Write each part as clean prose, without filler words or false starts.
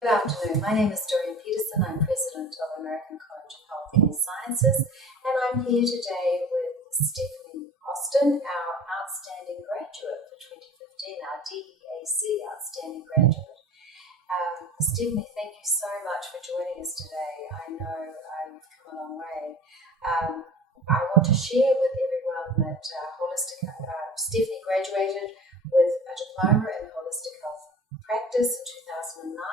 Good afternoon. My name is Dorian Peterson. I'm President of American College of Healthcare Sciences, and I'm here today with Stephanie Austin, our outstanding graduate for 2015, our DEAC outstanding graduate. Stephanie, thank you so much for joining us today. I know you've come a long way. I want to share with everyone that Stephanie graduated with a diploma in holistic health practice in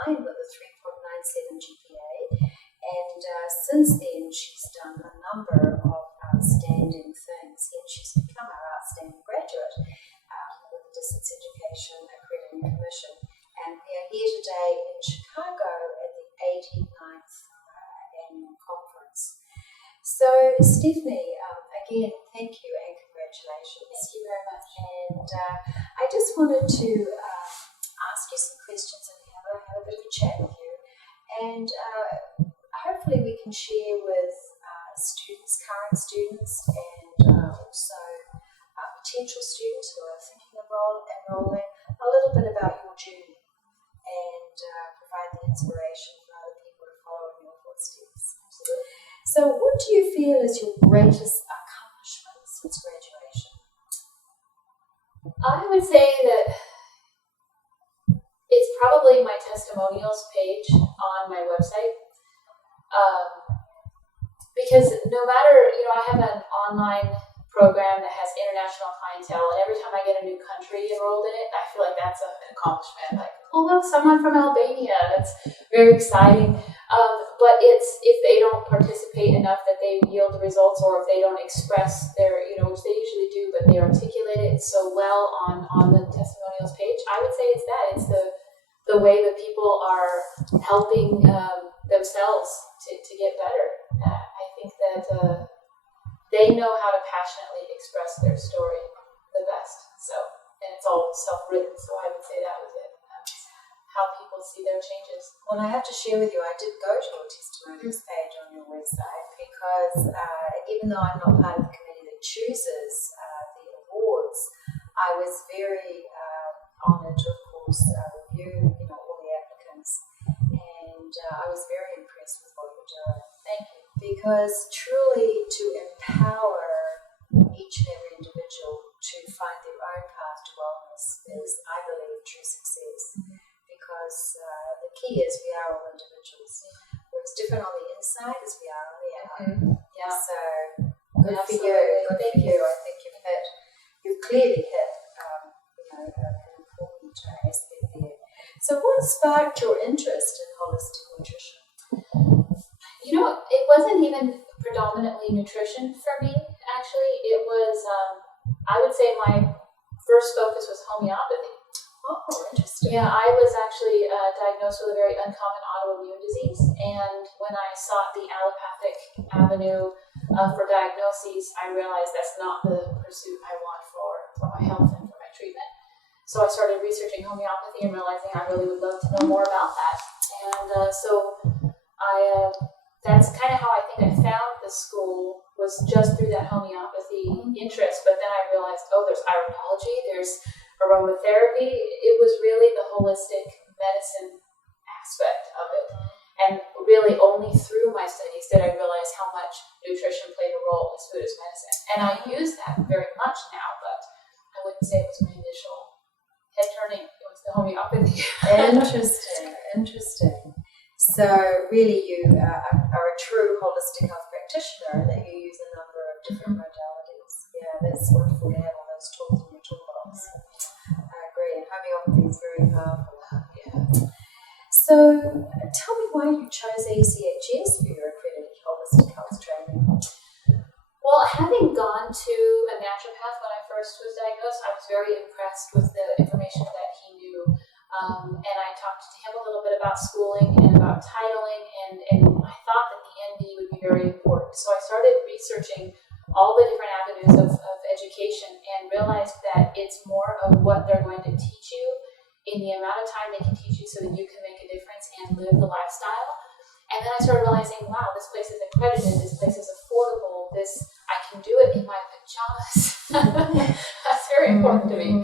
2009 with a 3.97 GPA, and since then she's done a number of outstanding things, and she's become our outstanding graduate with the Distance Education Accrediting Commission. And we are here today in Chicago at the 89th annual conference. So Stephanie, again, thank you and congratulations. Thank you very much. And I just wanted to ask you some questions and have a bit of a chat with you, and hopefully we can share with students, current students, and also potential students who are thinking of enrolling a little bit about your journey and provide the inspiration for other people to follow in your footsteps. Absolutely. So what do you feel is your greatest accomplishment since graduation? I would say that it's probably my testimonials page on my website, because no matter, I have an online program that has international clientele, and every time I get a new country enrolled in it, I feel like that's an accomplishment. Like, oh look, someone from Albania, that's very exciting. But it's if they don't participate enough that they yield the results, or if they don't express their, which they usually do, but they articulate it so well on the testimonials page. I would say it's that. It's the way that people are helping themselves to get better. I think that they know how to passionately express their story the best. So, and it's all self-written, so I would say that was it. How people see their changes. Well, I have to share with you, I did go to your testimonials page on your website because even though I'm not part of the committee that chooses the awards, I was very honoured to, of course, review all the applicants, and I was very impressed with what you're doing. Thank you. Because truly to empower each and every individual to find their own path to wellness is, I believe, true success. Mm-hmm. Because the key is we are all individuals. We're as different on the inside as we are on the outside. Mm-hmm. Yeah. So good for you. Good for you. I think you've clearly hit an important aspect there. So what sparked your interest in holistic nutrition? It wasn't even predominantly nutrition for me, actually. It was, I would say my first focus was homeopathy. Oh, interesting. Yeah, I was actually diagnosed with a very uncommon autoimmune disease, and when I sought the allopathic avenue for diagnoses, I realized that's not the pursuit I want for my health and for my treatment. So I started researching homeopathy and realizing I really would love to know more about that. And so that's kind of how I think I found the school, was just through that homeopathy interest. But then I realized, there's iridology, there's aromatherapy. It was really the holistic medicine aspect of it. And really only through my studies did I realize how much nutrition played a role as food as medicine. And I use that very much now, but I wouldn't say it was my initial head turning. It was the homeopathy. Interesting. So really you are a true holistic health practitioner, that you use a number of different modalities. Yeah, that's wonderful to have all those tools in your toolbox. I agree, and homeopathy is very powerful. Yeah. So tell me why you chose ACHS for your accredited holistic health training. Well, having gone to a naturopath when I first was diagnosed, I was very impressed with the information that he knew. And I talked to him a little bit about schooling and about titling, and I thought that the ND would be very important. So I started researching all the different avenues of education and realized that it's more of what they're going to teach you in the amount of time they can teach you so that you can make a difference and live the lifestyle. And then I started realizing, wow, this place is accredited, this place is affordable, I can do it in my pajamas. That's very important to me.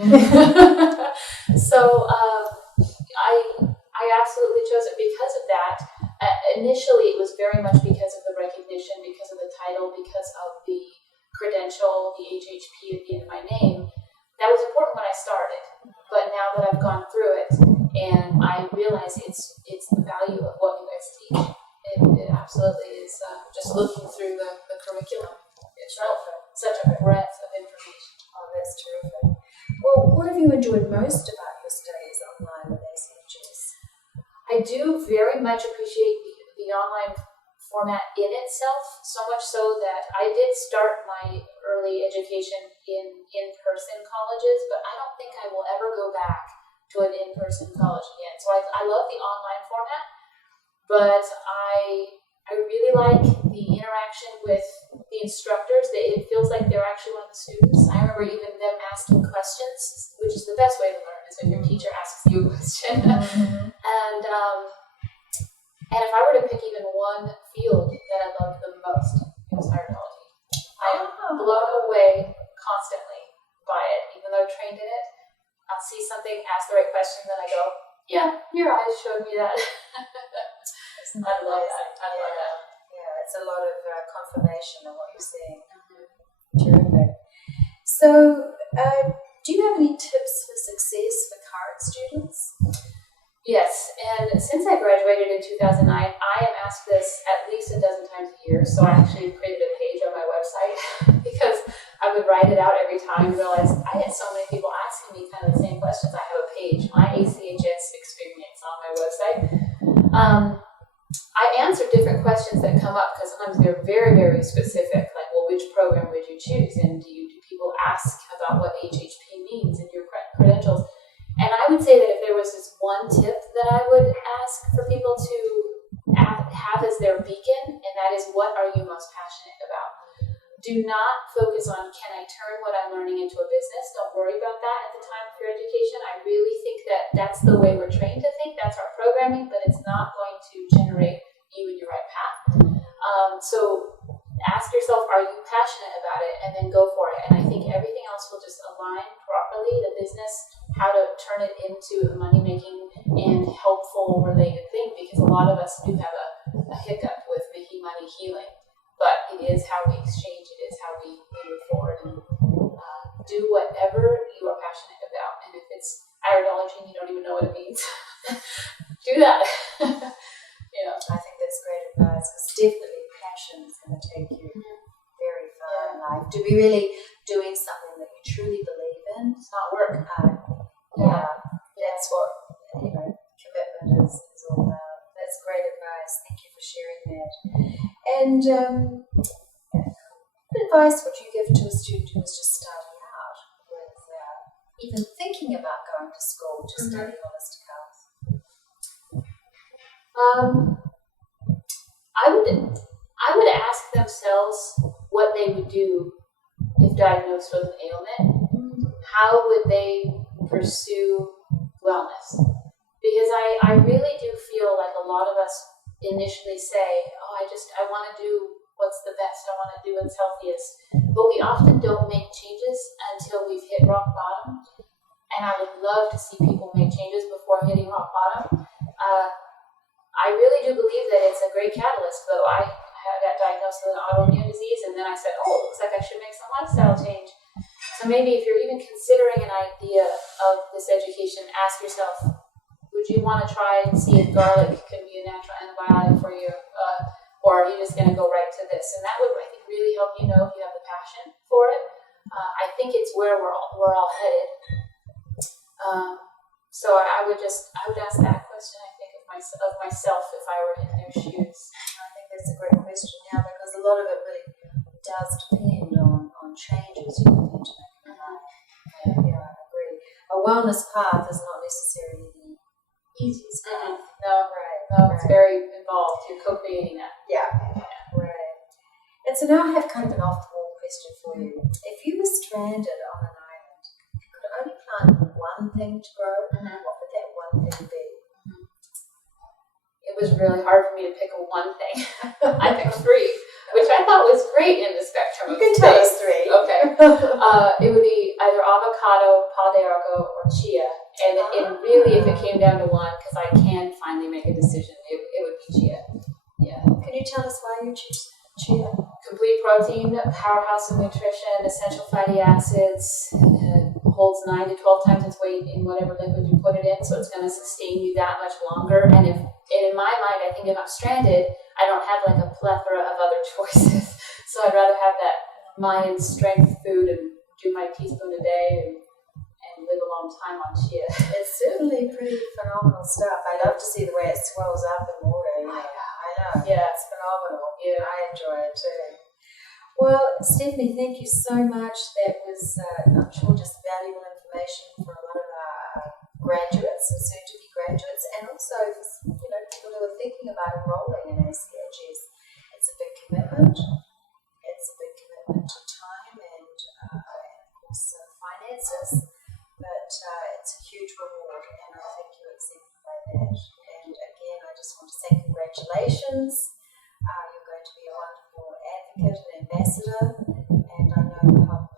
So I absolutely chose it because now that I've gone through it, and I realize it's the value of what you guys teach. It absolutely is. Just looking through the curriculum itself, such a breadth of information. Oh, that's terrific. Well, what have you enjoyed most about your studies online with achs? I do very much appreciate the online format in itself, so much so that I did start my early education in in-person colleges, but I don't think I will ever go back to an in-person college again. So I love the online format, but I really like the interaction with the instructors. It feels like they're actually one of the students. I remember even them asking questions, which is the best way to learn, is if your teacher asks you a question. And if I were to pick even one field that I loved the most, it was hydrology. I am blown away constantly by it, even though I've trained in it. I'll see something, ask the right question, then I go, yeah, your eyes showed me that. I love that. I love that. Yeah, it's a lot of confirmation of what you're saying. Terrific. So, do you have any tips for success for current students? Yes, and since I graduated in 2009, I am asked this at least a dozen times a year, so I actually created a page on my website because I would write it out every time and realize I had so many people asking me kind of the same questions. I have a page, my ACHS experience, on my website. I answer different questions that come up because sometimes they're very, very specific, like, well, which program would you choose? And do people ask about what HHP means in your credentials? And I would say that if there was this one tip that I would ask for people to have as their beacon, and that is, what are you most passionate about? Do not focus on, can I turn what I'm learning into a business? Don't worry about that at the time of your education. I really think that that's the way we're trained to think. That's our programming, but it's not going to generate you in your right path. So ask yourself, are you passionate about it? And then go for it. And I think everything else will just align properly. The business, how to turn it into a money-making and helpful related thing, because a lot of us do have a hiccup with making money healing. But it is how we exchange, it is how we move forward, and do whatever you are passionate about. And if it's iridology and you don't even know what it means, do that. I think that's great advice, because definitely passion is going to take you very far in life. To be really doing something that you truly believe in. It's not work. That's what commitment is all about. That's great advice. Thank you for sharing that. And what advice would you give to a student who is just starting out with even thinking about going to school to study holistic health? I would ask themselves what they would do if diagnosed with an ailment. How would they pursue wellness? Because I really do feel like a lot of us initially say, I want to do what's the best, I want to do what's healthiest, but we often don't make changes until we've hit rock bottom. And I would love to see people make changes before hitting rock bottom. I really do believe that it's a great catalyst, though. I got diagnosed with an autoimmune disease, and then I said, it looks like I should make some lifestyle change. So maybe if you're even considering an idea of this education, ask yourself, would you want to try and see if garlic can be a natural antibiotic for you? Or are you just going to go right to this? And that would, I think, really help you know if you have the passion for it. I think it's where we're all headed. So I would ask that question, I think, of myself if I were in their shoes. I think that's a great question, because a lot of it really does depend on changes you would need to make in your life. Yeah, I agree. A wellness path is not necessarily the easiest path. No, it's very involved. You're co-creating that. Yeah, right. And so now I have kind of an off-the-wall question for you. If you were stranded on an island, you could only plant one thing to grow, what would that one thing be? It was really hard for me to pick a one thing. I picked three, which I thought was great in the spectrum. You can tell us three. Okay. It would be either avocado, pau d'arco, or chia. And really, if it came down to one, because I can finally make a decision, it would be chia. Yeah. Can you tell us why you choose chia? Complete protein, powerhouse of nutrition, essential fatty acids, whole holds 9 to 12 times its weight in whatever liquid you put it in, so it's going to sustain you that much longer. And in my mind, I think if I'm stranded, I don't have like a plethora of other choices. So I'd rather have that mind strength food and do my teaspoon a day and live a long time on chia. It's certainly pretty phenomenal stuff. I love to see the way it swells up in water. You know. I know. Yeah. It's phenomenal. Yeah. I enjoy it too. Well, Stephanie, thank you so much. That was, I'm sure, just valuable information for a lot of our graduates or soon-to-be graduates, and also for, people who are thinking about enrolling in ACHS. It's a big commitment. It's a big commitment to time and of course, finances. But it's a huge reward, and I think you exemplify that. And again, I just want to say congratulations. You're going to be a wonderful advocate and ambassador, and I know you'll help